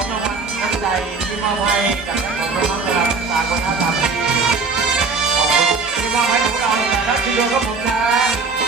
ของรางวัลน้ำใจที่มอบให้กับท่านของน้องๆตลาดสากลท่าสามปีที่มอบให้ของเราและทีเดียวก็ผมนะ